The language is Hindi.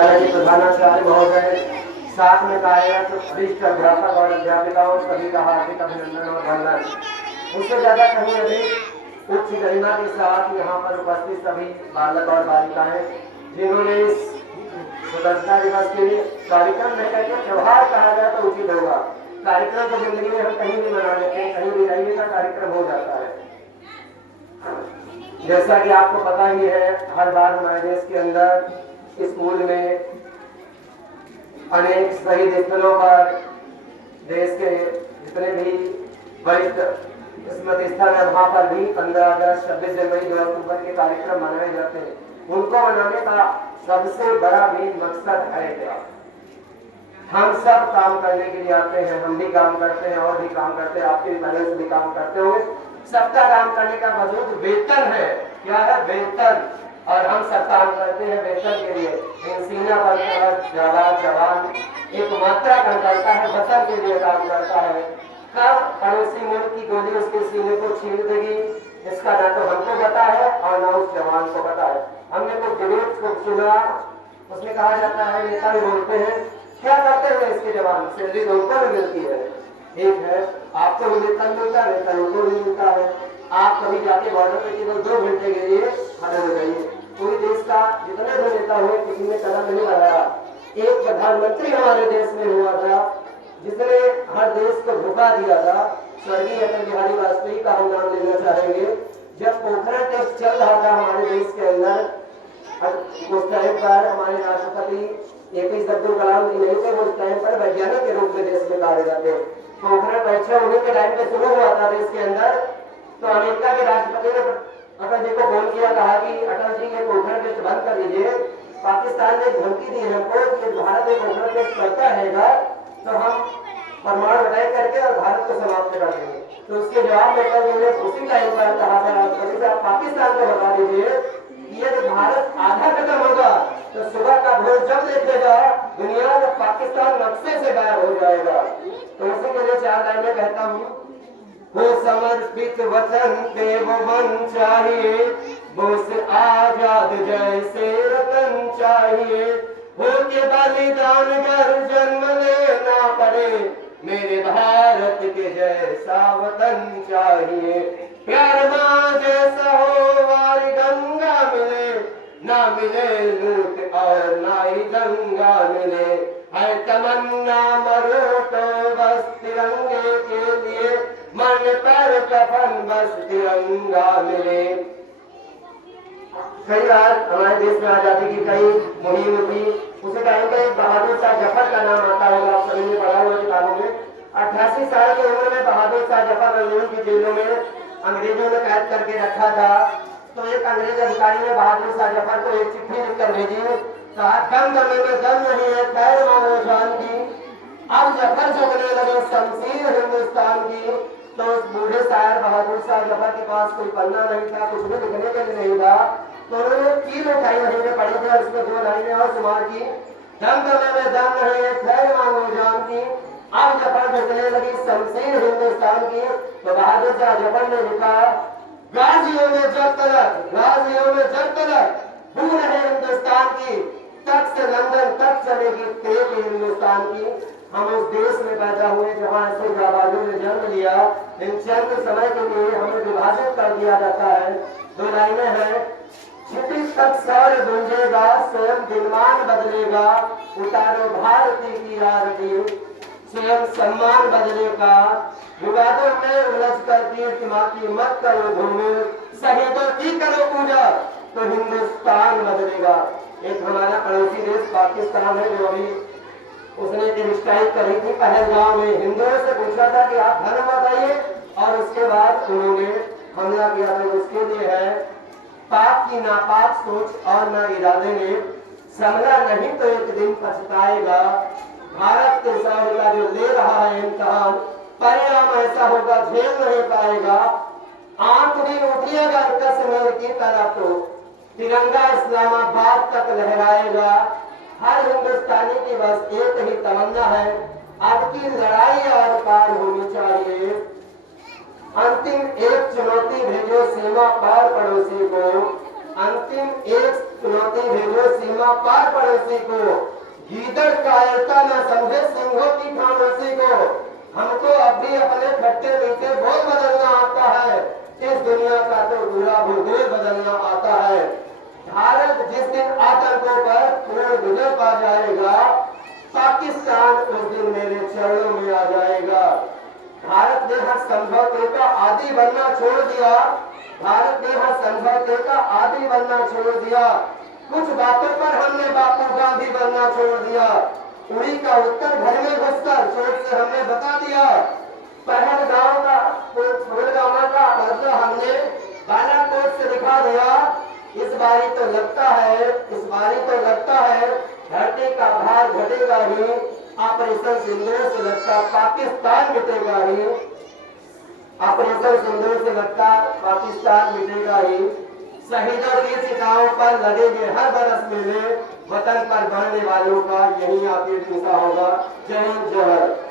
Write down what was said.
प्रधानाचार्य महोदय, साथ में कार्यरत वरिष्ठ अध्यापक और अध्यापिकाओं सभी का हार्दिक अभिनंदन और वंदन। उससे ज्यादा कहीं अधिक उच्च गरिमा के साथ यहाँ पर उपस्थित सभी बालक और बालिकाएं जिन्होंने इस स्वतंत्रता दिवस के कार्यक्रम में कहते त्योहार कहा जाए तो उचित होगा। कार्यक्रम को जिंदगी में हम कहीं भी मना लेते हैं, कहीं भी रहने का कार्यक्रम हो जाता है। जैसा कि आपको पता ही है, हर बार हमारे देश के अंदर स्कूल में अनेक शहीद स्थलों पर देश के जितने भी वरिष्ठ स्मृति स्थल है वहां पर भी 15 अगस्त, 26 जनवरी, 2 अक्टूबर के कार्यक्रम मनाए जाते हैं। उनको मनाने का सबसे बड़ा भी मकसद है क्या? हम सब काम करने के लिए आते हैं, हम भी काम करते हैं और भी काम करते हैं, आपके भी भी काम करते होंगे। सबका काम करने का वजूद वेतन है। क्या है? वेतन। और हम सब काम करते हैं वेतन के लिए। सीना पर जवान एक मात्रा काम करता है, वतन के लिए काम करता है। कब पड़ोसी मुल्क की गोली उसके सीने को छीन देगी, इसका ना तो हमको पता है और ना उस जवान को पता है। हमने कुछ डिबेट को सुना, उसमें कहा जाता है, नेता भी बोलते हैं, क्या करते हैं इसके जवान? सैलरी तो उनको भी मिलती है। एक है, आपको भी वेतन मिलता है, वेतन उनको भी मिलता है। आप कभी जाके बॉर्डर पे केवल 2 घंटे के लिए खड़े हो जाइए, पूरे देश का जितने भी नेता हुए किसी ने कदम नहीं बढ़ाया। एक प्रधानमंत्री हमारे देश में हुआ था जिसने हर देश को धोखा दिया था, स्वर्गीय अटल बिहारी वाजपेयी का हम नाम लेना चाहेंगे। जब पोखरण टेस्ट चल रहा था हमारे देश के अंदर, उस टाइम पर हमारे राष्ट्रपति APJ अब्दुल कलाम जी नहीं थे, उस टाइम पर वैज्ञानिक के रूप में देश में कार्यरत थे। पोखरण परीक्षा होने के टाइम पे शुरू हुआ था देश के अंदर, तो अमेरिका के राष्ट्रपति ने अटल जी को फोन किया, कहा कि अटल जी ये पोखरण टेस्ट बंद कर दीजिए। पाकिस्तान ने धमकी दी हमको कि भारत में पोखरण टेस्ट करता रहेगा तो हम परमाणु अटैक करके और भारत को समाप्त कर देंगे। तो उसके जवाब में अटल जी ने उसी टाइम पर कहा था राष्ट्रपति साहब, पाकिस्तान को बता दीजिए यदि भारत आधा खत्म होगा तो सुबह का भोर जब देखेगा दुनिया में पाकिस्तान नक्शे से गायब हो जाएगा। तो उसी के लिए 4 लाइनें कहता हूँ। वो समर्पित वतन पे वो मन चाहिए, वो से आजाद जैसे रतन चाहिए, हो के बलिदान कर जन्म लेना पड़े, मेरे भारत के जैसा वतन चाहिए। प्यार माँ जैसा हो वारी गंगा मिले, ना मिले लूट और ना ही गंगा मिले, है तमन्ना मरो तो बस तिरंगे के लिए, मन पर कफन बस तिरंगा मिले। कई बार हमारे देश में आजादी की कई मुहिम थी, उसे टाइम पे बहादुर शाह जफर का नाम आता होगा, आप सभी ने पढ़ा हुआ किताबों में। 88 साल की उम्र में बहादुर शाह जफर रंगून की जेलों में अंग्रेजों ने कैद करके रखा था। तो एक अंग्रेज अधिकारी ने बहादुर शाह जफर को एक चिट्ठी लिखकर भेजी, कहा दम दमे में दम नहीं है, खैर मानो जान की, अब जफर झुकने लगे शमशीर हिंदुस्तान की। तो उस बूढ़े शायर बहादुर शाह जफर के पास कोई पन्ना नहीं था, कुछ भी लिखने के लिए नहीं था, तो उन्होंने कील उठाई, वहीं में पड़ी थी, उसमें 2 लाइनें और शुमार की, दम दमे में दम नहीं है, खैर मानो जान की, अब जफर झुकने लगी शमशीर हिंदुस्तान की। तो बहादुर शाह जफर ने लिखा, गाजियों में जब तलक, गाजियों में जब तलक भूल है हिंदुस्तान की, तक से लंदन तक चलेगी तेज हिंदुस्तान की। हम उस देश में पैदा हुए जहाँ ऐसे जाबाजों ने जन्म लिया, इन चंद समय के लिए हमें विभाजित कर दिया जाता है। 2 लाइनें हैं, छिपी तक सौर गूंजेगा, स्वयं दिनमान बदलेगा, उतारो भारती की आरती, स्वयं सम्मान बदलेगा, विवादों में उलझ कर कीर्तिमा की मत करो भूमि, शहीदों की करो पूजा तो हिंदुस्तान बदलेगा। एक हमारा पड़ोसी देश पाकिस्तान है, जो अभी उसने एक स्ट्राइक करी थी पहलगाम में, हिंदुओं से पूछा था कि आप धर्म बताइए, और उसके बाद उन्होंने हमला किया। तो उसके लिए है, पाप की नापाक सोच और ना इरादे ने, संभला नहीं तो एक दिन पछताएगा, भारत के शौर्य का जो ले रहा है इम्तिहान, परिणाम ऐसा होगा झेल नहीं पाएगा। आंख भी उठी अगर कश्मीर की तरफ तो तिरंगा इस्लामाबाद तक लहराएगा। हर हिंदुस्तानी की बस एक ही तमन्ना है, अब की लड़ाई और पार होनी चाहिए। अंतिम एक चुनौती भेजो सीमा पार पड़ोसी को, अंतिम एक चुनौती भेजो सीमा पार पड़ोसी को, गीदड़ कायरता न समझे सिंहों की खामोशी को। हमको अब भी अपने खट्टे मीठे बोल बदलना आता है, इस दुनिया का तो बुरा भूगोल बदलना आता है। भारत जिस दिन आतंकों पर पूर्ण विजय पा जाएगा, पाकिस्तान उस दिन मेरे चरणों में आ जाएगा। भारत ने हर समझौते का आदी बनना छोड़ दिया, भारत ने हर समझौते का आदी बनना छोड़ दिया। कुछ बातों पर हमने बापू गांधी बनना छोड़ दिया। उड़ी का उत्तर घर में घुसकर चोट से हमने बता दिया। पहलगाम का पुलवामा का मतलब हमने बालाकोट से दिखा दिया। इस बारी तो लगता है धरती का भार घटेगा ही, ऑपरेशन सिंदूर से लगता पाकिस्तान मिटेगा ही, ऑपरेशन सिंदूर से लगता पाकिस्तान मिटेगा ही। शहीदों की चिताओं पर लगेंगे हर बरस मेले, वतन पर बढ़ने वालों का यही आखिरी हिस्सा होगा। जय हिंद जय भारत।